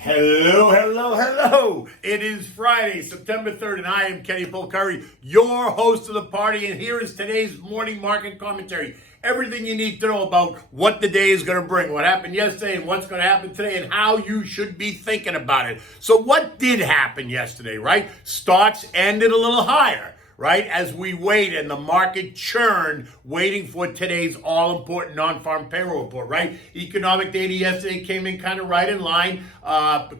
Hello, hello, hello. It is Friday, September 3rd, and I am Kenny Polcari, your host of the party, and here is today's morning market commentary. Everything you need to know about what the day is going to bring, what happened yesterday, and what's going to happen today, and how you should be thinking about it. So what did happen yesterday, right? Stocks ended a little higher, right, as we wait and the market churned, waiting for today's all-important non-farm payroll report, right? Economic data yesterday came in kind of right in line.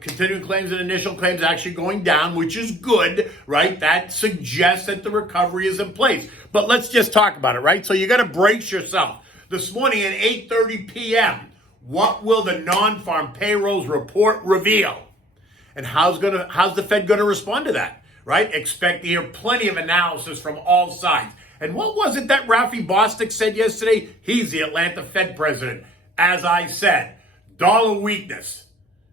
Continuing claims and initial claims actually going down, which is good, right? That suggests that the recovery is in place. But let's just talk about it, right? So you got to brace yourself. This morning at 8:30 p.m., what will the non-farm payrolls report reveal? And how's the Fed going to respond to that? Right? Expect to hear plenty of analysis from all sides. And what was it that Rafi Bostic said yesterday? He's the Atlanta Fed president. As I said, dollar weakness,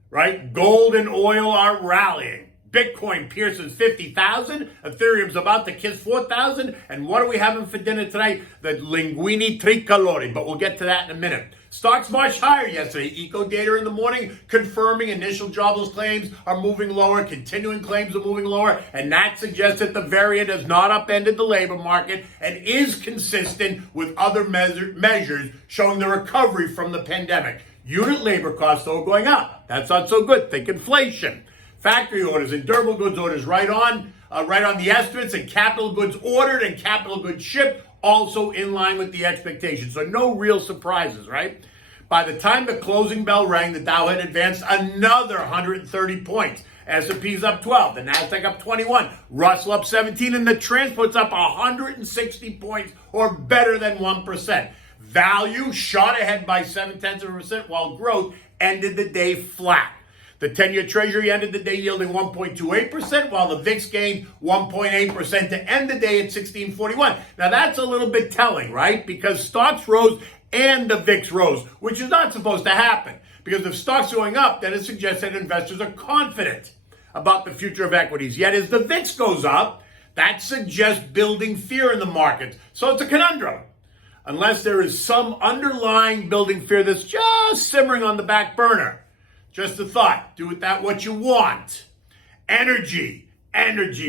right? Gold and oil are rallying. Bitcoin pierces 50,000. Ethereum's about to kiss 4,000. And what are we having for dinner tonight? The linguine tricolore. But we'll get to that in a minute. Stocks marched higher yesterday. Eco data in the morning confirming initial jobless claims are moving lower. Continuing claims are moving lower. And that suggests that the variant has not upended the labor market and is consistent with other measures showing the recovery from the pandemic. Unit labor costs, though, are going up. That's not so good. Think inflation. Factory orders and durable goods orders right on the estimates, and capital goods ordered and capital goods shipped also in line with the expectations. So no real surprises, right? By the time the closing bell rang, the Dow had advanced another 130 points. S&P's up 12, the Nasdaq up 21, Russell up 17, and the transport's up 160 points, or better than 1%. Value shot ahead by 0.7%, while growth ended the day flat. The 10-year Treasury ended the day yielding 1.28%, while the VIX gained 1.8% to end the day at 1641. Now, that's a little bit telling, right? Because stocks rose and the VIX rose, which is not supposed to happen. Because if stocks are going up, then it suggests that investors are confident about the future of equities. Yet as the VIX goes up, that suggests building fear in the markets. So it's a conundrum. Unless there is some underlying building fear that's just simmering on the back burner. Just a thought. Do with that what you want. Energy,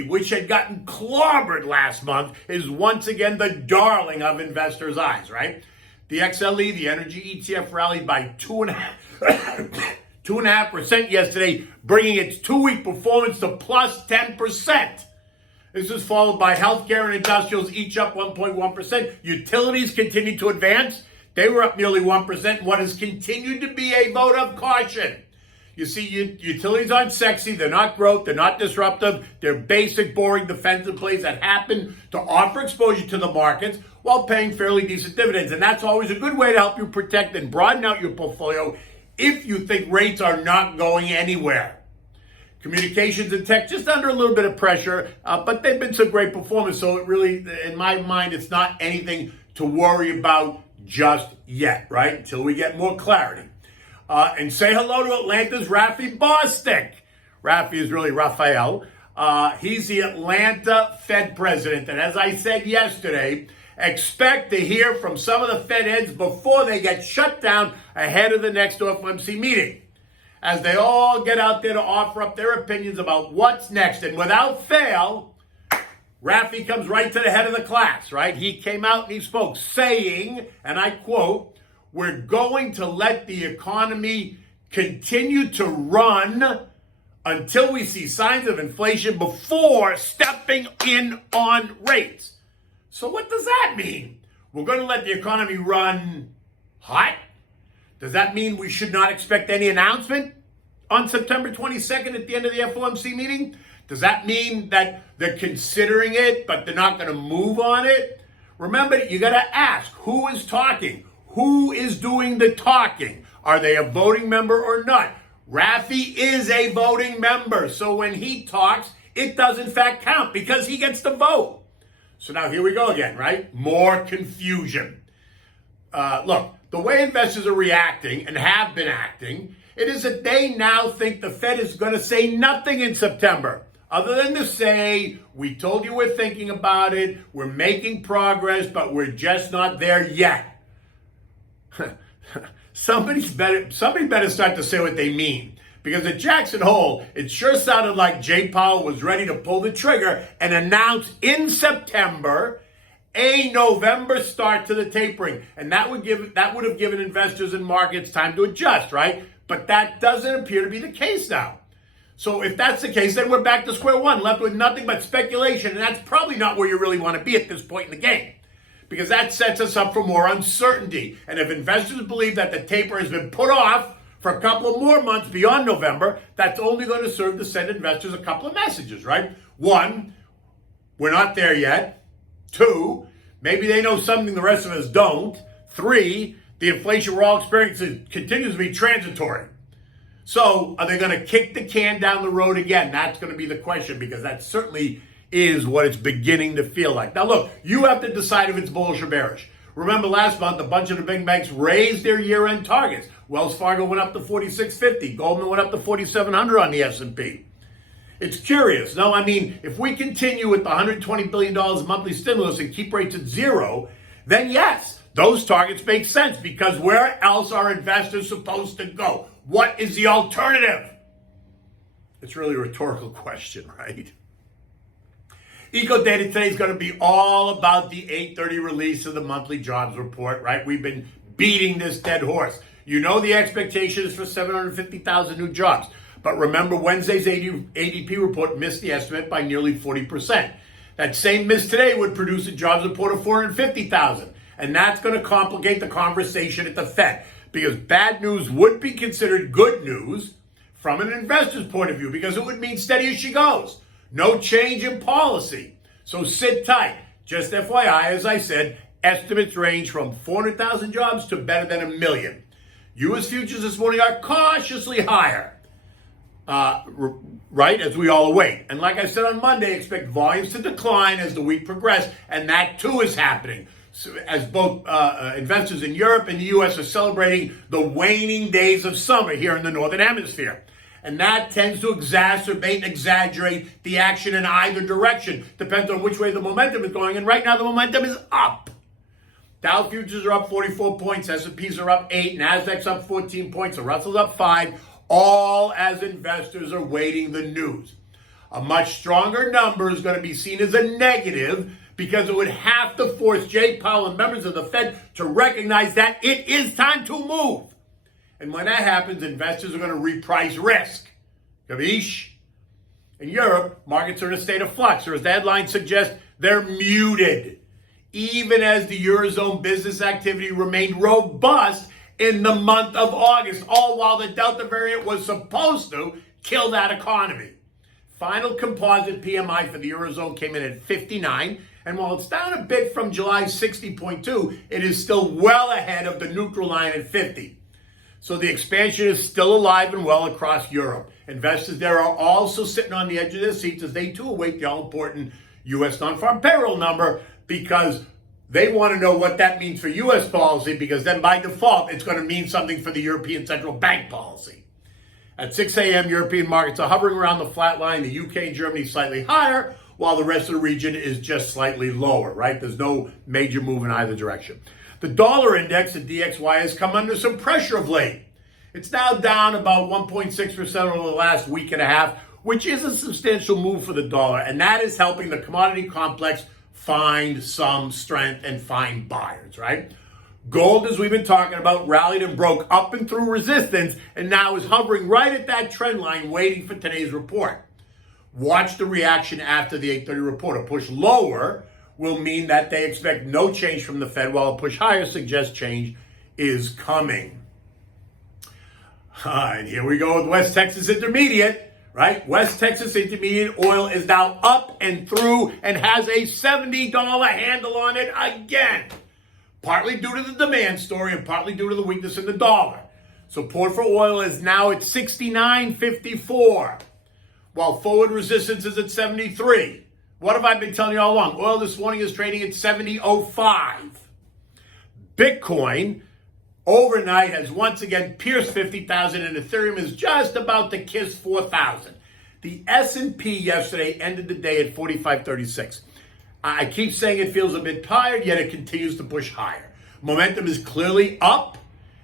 which had gotten clobbered last month, is once again the darling of investors' eyes, right? The XLE, the energy ETF, rallied by 2.5% yesterday, bringing its 2-week performance to plus 10%. This is followed by healthcare and industrials, each up 1.1%. Utilities continue to advance. They were up nearly 1%, what has continued to be a vote of caution. You see, utilities aren't sexy, they're not growth, they're not disruptive, they're basic, boring defensive plays that happen to offer exposure to the markets while paying fairly decent dividends. And that's always a good way to help you protect and broaden out your portfolio if you think rates are not going anywhere. Communications and tech just under a little bit of pressure, but they've been some great performance, so it really, in my mind, it's not anything to worry about just yet, right? Until we get more clarity. And say hello to Atlanta's Rafi Bostic. Rafi is really Raphael. He's the Atlanta Fed president. And as I said yesterday, expect to hear from some of the Fed heads before they get shut down ahead of the next FOMC meeting. As they all get out there to offer up their opinions about what's next. And without fail, Rafi comes right to the head of the class, right? He came out and he spoke saying, and I quote, "We're going to let the economy continue to run until we see signs of inflation before stepping in on rates." So what does that mean? We're going to let the economy run hot? Does that mean we should not expect any announcement on September 22nd at the end of the FOMC meeting? Does that mean that they're considering it, but they're not going to move on it? Remember, you got to ask, who is talking? Who is doing the talking? Are they a voting member or not? Rafi is a voting member. So when he talks, it does in fact count because he gets to vote. So now here we go again, right? More confusion. Look, the way investors are reacting and have been acting, it is that they now think the Fed is going to say nothing in September. Other than to say, we told you we're thinking about it, we're making progress, but we're just not there yet. Somebody better start to say what they mean. Because at Jackson Hole, it sure sounded like Jay Powell was ready to pull the trigger and announce in September a November start to the tapering. And that would have given investors and markets time to adjust, right? But that doesn't appear to be the case now. So if that's the case, then we're back to square one, left with nothing but speculation. And that's probably not where you really want to be at this point in the game, because that sets us up for more uncertainty. And if investors believe that the taper has been put off for a couple of more months beyond November, that's only going to serve to send investors a couple of messages, right? One, we're not there yet. Two, maybe they know something the rest of us don't. Three, the inflation we're all experiencing continues to be transitory. So are they going to kick the can down the road again? That's going to be the question, because that certainly is what it's beginning to feel like. Now look, you have to decide if it's bullish or bearish. Remember last month, a bunch of the big banks raised their year-end targets. Wells Fargo went up to 4,650. Goldman went up to 4,700 on the S&P. It's curious. No, I mean, if we continue with the $120 billion monthly stimulus and keep rates at zero, then yes, those targets make sense, because where else are investors supposed to go? What is the alternative? It's really a rhetorical question, right? EcoData today is going to be all about the 8:30 release of the monthly jobs report, right? We've been beating this dead horse. You know the expectation is for 750,000 new jobs. But remember, Wednesday's ADP report missed the estimate by nearly 40%. That same miss today would produce a jobs report of 450,000. And that's going to complicate the conversation at the Fed, because bad news would be considered good news from an investor's point of view, because it would mean steady as she goes. No change in policy. So sit tight. Just FYI, as I said, estimates range from 400,000 jobs to better than 1 million. U.S. futures this morning are cautiously higher, right, as we all await. And like I said on Monday, expect volumes to decline as the week progresses, and that too is happening. So as both investors in Europe and the U.S. are celebrating the waning days of summer here in the Northern Hemisphere. And that tends to exacerbate and exaggerate the action in either direction. Depends on which way the momentum is going. And right now the momentum is up. Dow futures are up 44 points. S&Ps are up 8. Nasdaq's up 14 points. The Russell's up 5. All as investors are waiting the news. A much stronger number is going to be seen as a negative, because it would have to force Jay Powell and members of the Fed to recognize that it is time to move. And when that happens, investors are going to reprice risk. Capiche? In Europe, markets are in a state of flux, or as the headline suggests, they're muted, even as the Eurozone business activity remained robust in the month of August, all while the Delta variant was supposed to kill that economy. Final composite PMI for the Eurozone came in at 59, and while it's down a bit from July's 60.2, it is still well ahead of the neutral line at 50. So the expansion is still alive and well across Europe. Investors there are also sitting on the edge of their seats as they too await the all-important U.S. non-farm payroll number, because they want to know what that means for U.S. policy, because then by default it's going to mean something for the European Central Bank policy. At 6 a.m., European markets are hovering around the flat line. The UK and Germany slightly higher, while the rest of the region is just slightly lower, right? There's no major move in either direction. The dollar index, the DXY, has come under some pressure of late. It's now down about 1.6% over the last week and a half, which is a substantial move for the dollar, and that is helping the commodity complex find some strength and find buyers, right? Gold, as we've been talking about, rallied and broke up and through resistance, and now is hovering right at that trend line, waiting for today's report. Watch the reaction after the 8:30 report. A push lower will mean that they expect no change from the Fed, while a push higher suggests change is coming. And here we go with West Texas Intermediate, right? West Texas Intermediate oil is now up and through and has a $70 handle on it again. Partly due to the demand story and partly due to the weakness in the dollar. Support for oil is now at $69.54, while forward resistance is at 73. What have I been telling you all along? Oil this morning is trading at 70.05. Bitcoin overnight has once again pierced 50,000, and Ethereum is just about to kiss 4,000. The S&P yesterday ended the day at 45.36. I keep saying it feels a bit tired, yet it continues to push higher. Momentum is clearly up,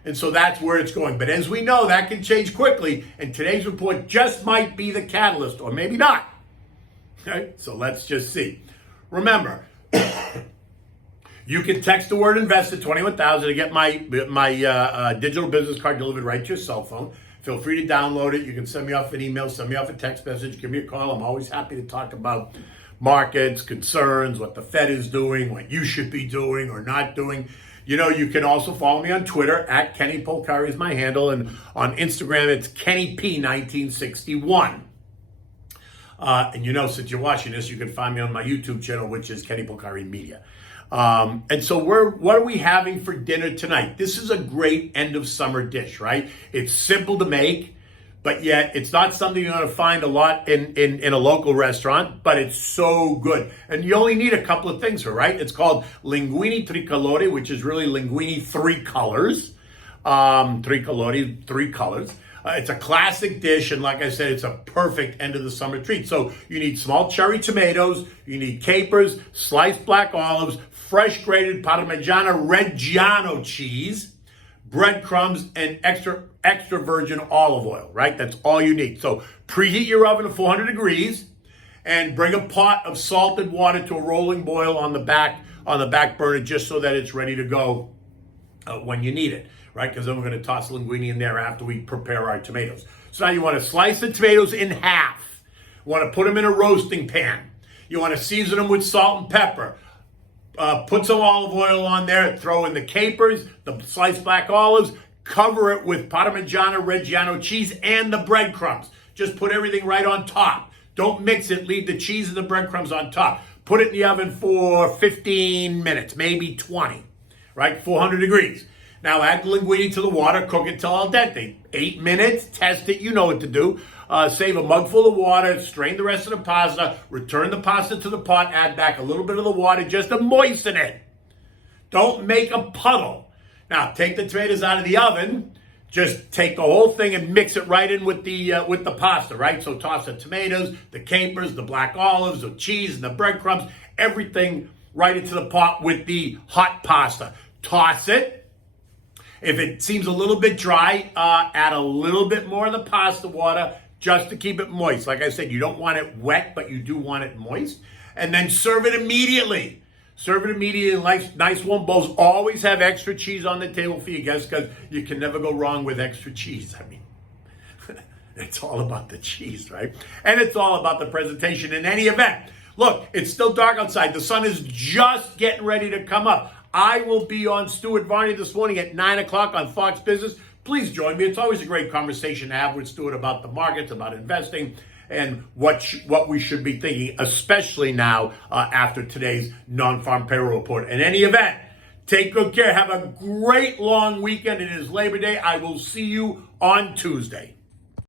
And so that's where it's going. But as we know, that can change quickly. And today's report just might be the catalyst, or maybe not. Okay, so let's just see. Remember, you can text the word invest at 21,000 to get my digital business card delivered right to your cell phone. Feel free to download it. You can send me off an email, send me off a text message, give me a call. I'm always happy to talk about markets, concerns, what the Fed is doing, what you should be doing or not doing. You know, you can also follow me on Twitter at Kenny Polcari is my handle, and on Instagram it's KennyP1961. And you know, since you're watching this, you can find me on my YouTube channel, which is Kenny Polcari Media. And so what are we having for dinner tonight? This is a great end of summer dish, right? It's simple to make, but yet it's not something you're going to find a lot in a local restaurant, but it's so good. And you only need a couple of things for it, right? It's called linguine tricolore, which is really linguine three colors. Tricolore, three colors. It's a classic dish, and like I said, it's a perfect end of the summer treat. So you need small cherry tomatoes, you need capers, sliced black olives, fresh grated Parmigiano Reggiano cheese, breadcrumbs, and extra virgin olive oil, right? That's all you need. So preheat your oven to 400 degrees and bring a pot of salted water to a rolling boil on the back burner, just so that it's ready to go when you need it, right? Because then we're going to toss linguine in there after we prepare our tomatoes. So now you want to slice the tomatoes in half. You want to put them in a roasting pan. You want to season them with salt and pepper. Put some olive oil on there, throw in the capers, the sliced black olives, cover it with Parmigiano Reggiano cheese and the breadcrumbs. Just put everything right on top. Don't mix it, leave the cheese and the breadcrumbs on top. Put it in the oven for 15 minutes, maybe 20, right? 400 degrees. Now add the linguine to the water, cook it till al dente. 8 minutes, test it, you know what to do. Save a mugful of water, strain the rest of the pasta, return the pasta to the pot, add back a little bit of the water just to moisten it. Don't make a puddle. Now take the tomatoes out of the oven, just take the whole thing and mix it right in with the pasta, right? So toss the tomatoes, the capers, the black olives, the cheese, and the breadcrumbs, everything right into the pot with the hot pasta. Toss it. If it seems a little bit dry, add a little bit more of the pasta water just to keep it moist. Like I said, you don't want it wet, but you do want it moist. And then serve it immediately. Serve it immediately in nice warm bowls. Always have extra cheese on the table for your guests, because you can never go wrong with extra cheese. I mean, it's all about the cheese, right? And it's all about the presentation in any event. Look, it's still dark outside. The sun is just getting ready to come up. I will be on Stuart Varney this morning at 9 o'clock on Fox Business. Please join me. It's always a great conversation to have with Stuart about the markets, about investing, and what we should be thinking, especially now after today's non-farm payroll report. In any event, take good care. Have a great long weekend. It is Labor Day. I will see you on Tuesday.